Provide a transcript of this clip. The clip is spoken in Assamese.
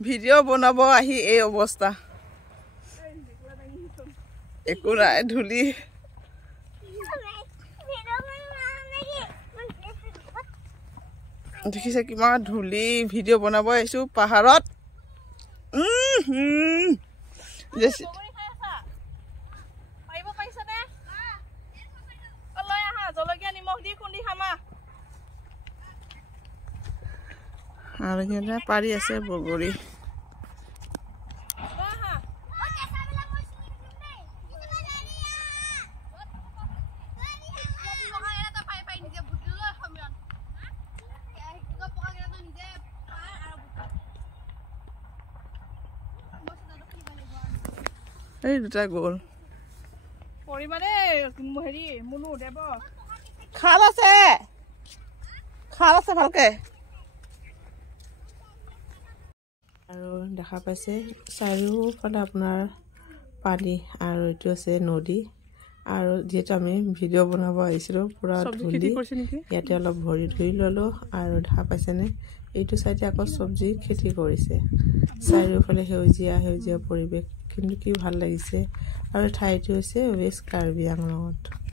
ভিডিঅ' বনাব আহি এই অৱস্থা একো নাই ধূলি দেখিছে কিমান ধূলি ভিডিঅ' বনাব আহিছোঁ পাহাৰত আৰু সিহঁতে পাৰি আছে বগৰী এই দুটা গ'ল পৰিমাণে হেৰি মুনু দেব খাল আছে ভালকে আৰু দেখা পাইছে চাৰিওফালে আপোনাৰ পানী আৰু এইটো আছে নদী আৰু যিহেতু আমি ভিডিঅ' বনাব আহিছিলোঁ পুৰা ধূলি ইয়াতে অলপ ভৰি ধুই ল'লোঁ আৰু দেখা পাইছেনে এইটো চাইডে আকৌ চব্জি খেতি কৰিছে চাৰিওফালে সেউজীয়া পৰিৱেশ কিন্তু কি ভাল লাগিছে আৰু ঠাইটো হৈছে ৱেষ্ট কাৰ্বি আংলঙত